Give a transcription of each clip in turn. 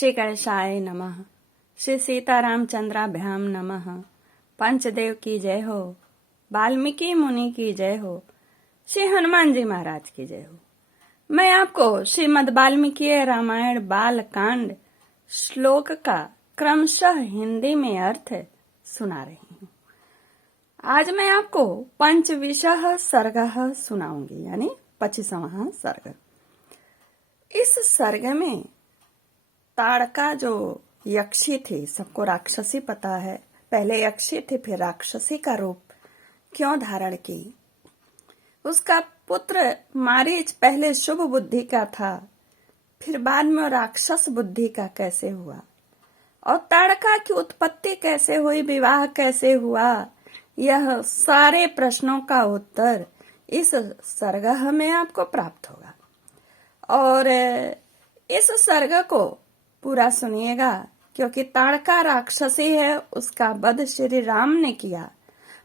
श्री गणेशाय नमः। श्री सीतारामचंद्राभ्याम नमः। पंचदेव की जय हो। वाल्मीकि मुनि की जय हो। श्री हनुमान जी महाराज की जय हो। मैं आपको श्रीमद् वाल्मीकि रामायण बाल कांड श्लोक का क्रमशः हिंदी में अर्थ सुना रही हूँ। आज मैं आपको पंचविशः सर्गः सुनाऊंगी, यानी 25वां सर्ग। इस सर्ग में ताड़का जो यक्षी थी, सबको राक्षसी पता है, पहले यक्षी थी फिर राक्षसी का रूप क्यों धारण की। उसका पुत्र मारीच पहले शुभ बुद्धि का था, फिर बाद में राक्षस बुद्धि का कैसे हुआ, और ताड़का की उत्पत्ति कैसे हुई, विवाह कैसे हुआ, यह सारे प्रश्नों का उत्तर इस सर्ग में आपको प्राप्त होगा। और इस सर्ग को पूरा सुनिएगा, क्योंकि ताड़का राक्षसी है, उसका वध श्री राम ने किया।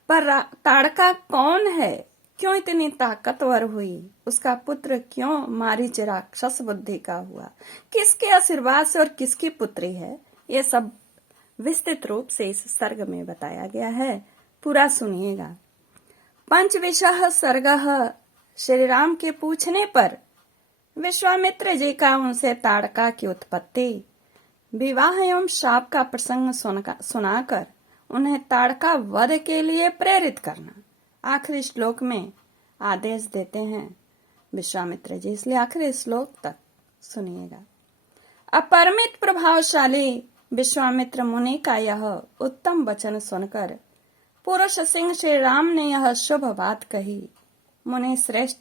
पर ताड़का कौन है, क्यों इतनी ताकतवर हुई, उसका पुत्र क्यों मारीच राक्षस बुद्धि का हुआ, किसके आशीर्वाद से और किसकी पुत्री है, ये सब विस्तृत रूप से इस सर्ग में बताया गया है। पूरा सुनिएगा। पंचविशः सर्गः। श्री राम के पूछने पर विश्वामित्र जी का उनसे ताड़का की उत्पत्ति, विवाह एवं शाप का प्रसंग सुनाकर उन्हें ताड़का वध के लिए प्रेरित करना आखिरी श्लोक में आदेश देते हैं विश्वामित्र जी, इसलिए आखिरी श्लोक तक सुनिएगा। अपरिमित प्रभावशाली विश्वामित्र मुनि का यह उत्तम वचन सुनकर पुरुष सिंह श्री राम ने यह शुभ बात कही। मुनि श्रेष्ठ,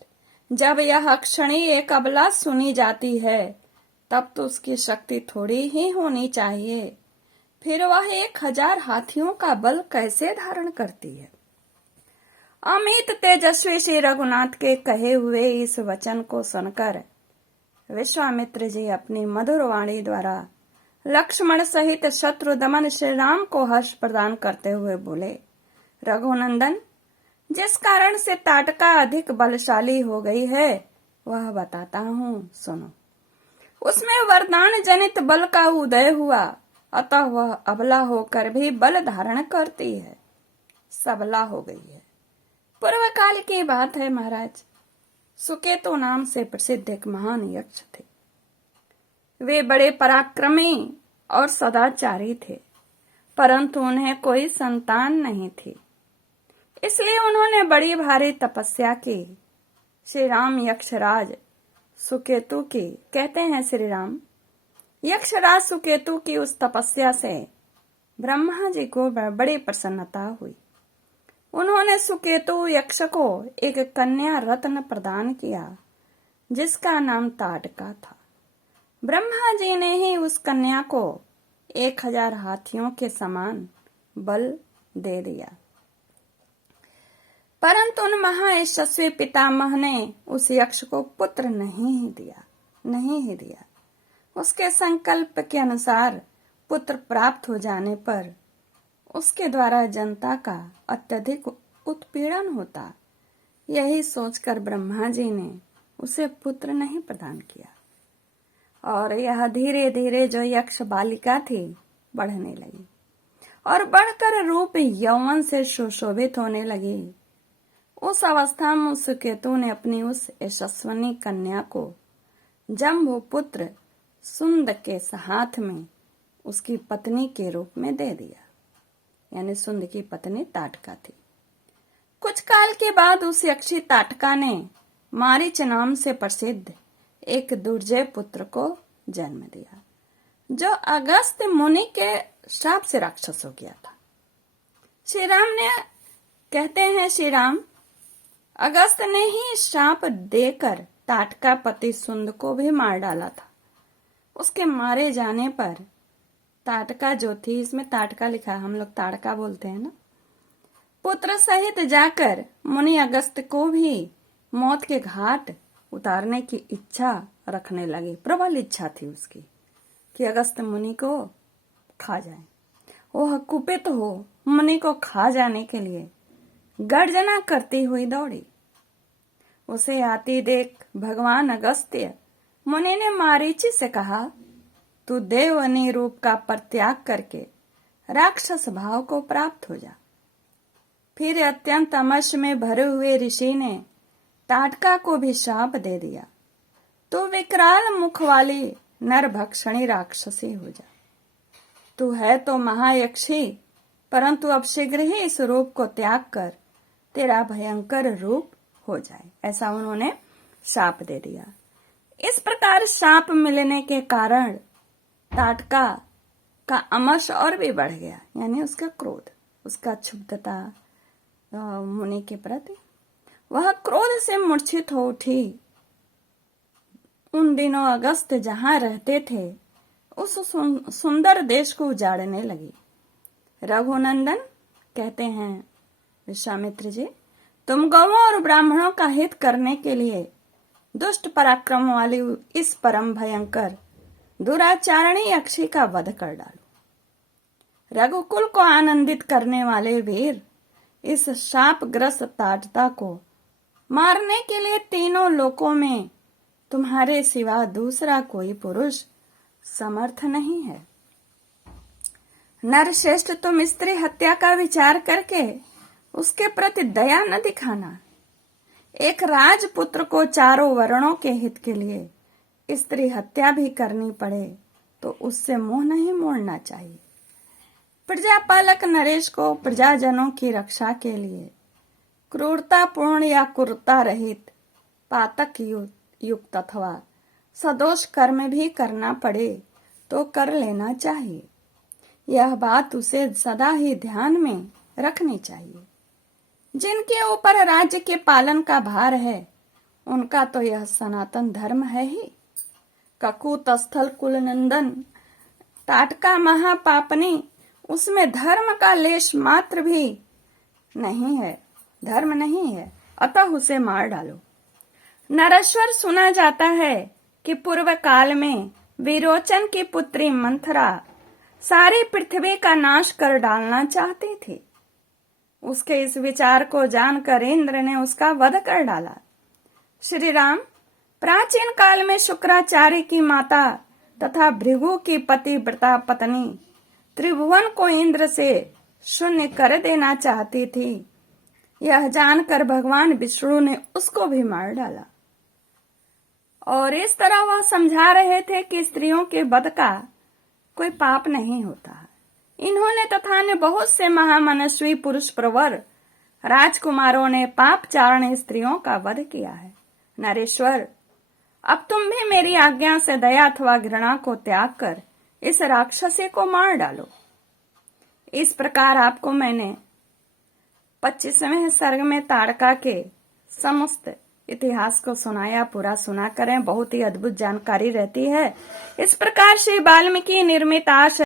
जब यह अक्षणी एक अबला सुनी जाती है तब तो उसकी शक्ति थोड़ी ही होनी चाहिए, फिर वह 1000 हाथियों का बल कैसे धारण करती है। अमित तेजस्वी श्री रघुनाथ के कहे हुए इस वचन को सुनकर विश्वामित्र जी अपनी मधुर वाणी द्वारा लक्ष्मण सहित शत्रु दमन श्री राम को हर्ष प्रदान करते हुए बोले, रघुनंदन, जिस कारण से ताड़का अधिक बलशाली हो गई है वह बताता हूँ, सुनो। उसमें वरदान जनित बल का उदय हुआ, अतः वह अबला होकर भी बल धारण करती है, सबला हो गई है। पूर्व काल की बात है महाराज। सुकेतु नाम से प्रसिद्ध एक महान यक्ष थे। वे बड़े पराक्रमी और सदाचारी थे, परंतु उन्हें कोई संतान नहीं थी, इसलिए उन्होंने बड़ी भारी तपस्या की। श्री राम यक्षराज सुकेतु की, कहते हैं श्री राम, यक्षराज सुकेतु की उस तपस्या से ब्रह्मा जी को बड़ी प्रसन्नता हुई। उन्होंने सुकेतु यक्ष को एक कन्या रत्न प्रदान किया जिसका नाम ताड़का था। ब्रह्मा जी ने ही उस कन्या को 1000 हाथियों के समान बल दे दिया, परंतु उन महायशस्वी पितामह ने उस यक्ष को पुत्र नहीं ही दिया। उसके संकल्प के अनुसार पुत्र प्राप्त हो जाने पर उसके द्वारा जनता का अत्यधिक उत्पीड़न होता, यही सोचकर ब्रह्मा जी ने उसे पुत्र नहीं प्रदान किया। और यह धीरे धीरे जो यक्ष बालिका थी बढ़ने लगी और बढ़कर रूप यौवन से सुशोभित होने लगी। उस अवस्था में सुकेतु ने अपनी उस यशस्विनी कन्या को जम्बूपुत्र सुंद के हाथ में उसकी पत्नी के रूप में दे दिया, यानी सुंद की पत्नी ताड़का थी। कुछ काल के बाद उस यक्षी ताड़का ने मारीच नाम से प्रसिद्ध एक दुर्जय पुत्र को जन्म दिया, जो अगस्त मुनि के श्राप से राक्षस हो गया था। श्री राम ने, कहते हैं श्री राम, अगस्त ने ही श्राप देकर ताड़का पति सुंद को भी मार डाला था। उसके मारे जाने पर ताड़का जो थी, इसमें ताड़का लिखा है, हम लोग ताड़का बोलते हैं ना, पुत्र सहित जाकर मुनि अगस्त को भी मौत के घाट उतारने की इच्छा रखने लगी। प्रबल इच्छा थी उसकी कि अगस्त मुनि को खा जाए। वह कुपित हो मुनि को खा जाने के लिए गर्जना करती हुई दौड़ी। उसे आती देख भगवान अगस्त्य मुनि ने मारीच से कहा, तू देवनी रूप का परित्याग करके राक्षस भाव को प्राप्त हो जा। फिर अत्यंत अमर्ष में भरे हुए ऋषि ने ताटका को भी श्राप दे दिया, तू विकराल मुख वाली नरभक्षणी राक्षसी हो जा। तू है तो महायक्षी, परंतु अब शीघ्र ही इस रूप को त्याग कर तेरा भयंकर रूप हो जाए, ऐसा उन्होंने श्राप दे दिया। इस प्रकार श्राप मिलने के कारण ताटका का अमर्ष और भी बढ़ गया, यानी उसका क्रोध, उसका क्षुब्धता मुनि के प्रति। वह क्रोध से मूर्छित हो उठी। उन दिनों अगस्त जहां रहते थे उस सुंदर देश को उजाड़ने लगी। रघुनंदन कहते हैं विश्वामित्र जी, तुम गौओं और ब्राह्मणों का हित करने के लिए दुष्ट पराक्रम वाली इस परम भयंकर दुराचारणी यक्षी का वध कर डालो। रघुकुल को आनंदित करने वाले वीर, इस शापग्रस्त ताटका को मारने के लिए तीनों लोकों में तुम्हारे सिवा दूसरा कोई पुरुष समर्थ नहीं है। नरश्रेष्ठ, तुम स्त्री हत्या का विचार करके उसके प्रति दया न दिखाना। एक राजपुत्र को चारों वर्णों के हित के लिए स्त्री हत्या भी करनी पड़े तो उससे मुंह नहीं मोड़ना चाहिए। प्रजापालक नरेश को प्रजाजनों की रक्षा के लिए क्रूरतापूर्ण या क्रूरता रहित पातक युक्त अथवा सदोष कर्म भी करना पड़े तो कर लेना चाहिए। यह बात उसे सदा ही ध्यान में रखनी चाहिए। जिनके ऊपर राज्य के पालन का भार है उनका तो यह सनातन धर्म है ही। ककूत स्थल कुलनंदन ताटका महापापनी, उसमें धर्म का लेश मात्र भी नहीं है, धर्म नहीं है, अतः उसे मार डालो। नरेश्वर, सुना जाता है कि पूर्व काल में विरोचन की पुत्री मंथरा सारी पृथ्वी का नाश कर डालना चाहती थी। उसके इस विचार को जानकर इंद्र ने उसका वध कर डाला। श्री राम, प्राचीन काल में शुक्राचार्य की माता तथा भृगु की पतिव्रता पत्नी त्रिभुवन को इंद्र से शून्य कर देना चाहती थी। यह जानकर भगवान विष्णु ने उसको भी मार डाला और इस तरह वह समझा रहे थे कि स्त्रियों के वध का कोई पाप नहीं होता। इन्होंने तथा ने बहुत से महामनस्वी पुरुष प्रवर राजकुमारों ने पाप चारण स्त्रियों का वध किया है। नरेश्वर, अब तुम भी मेरी आज्ञा से दया अथवा घृणा को त्याग कर इस राक्षसी को मार डालो। इस प्रकार आपको मैंने 25वें सर्ग में ताड़का के समस्त इतिहास को सुनाया। पूरा सुना करें, बहुत ही अद्भुत जानकारी रहती है। इस प्रकार श्री वाल्मीकि निर्मित आश्रम